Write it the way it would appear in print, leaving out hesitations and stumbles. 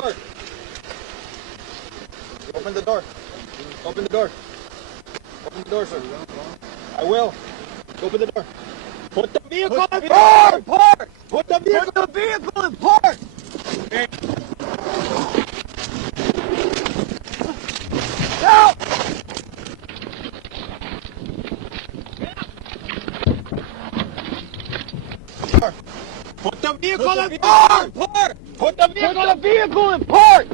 door. Open the door. Open the door. Open the door, sir. I will. Open the door. Put the vehicle in park! Park! Put the vehicle in park! Okay. Now! Put the vehicle in park! Park! Put the vehicle in park!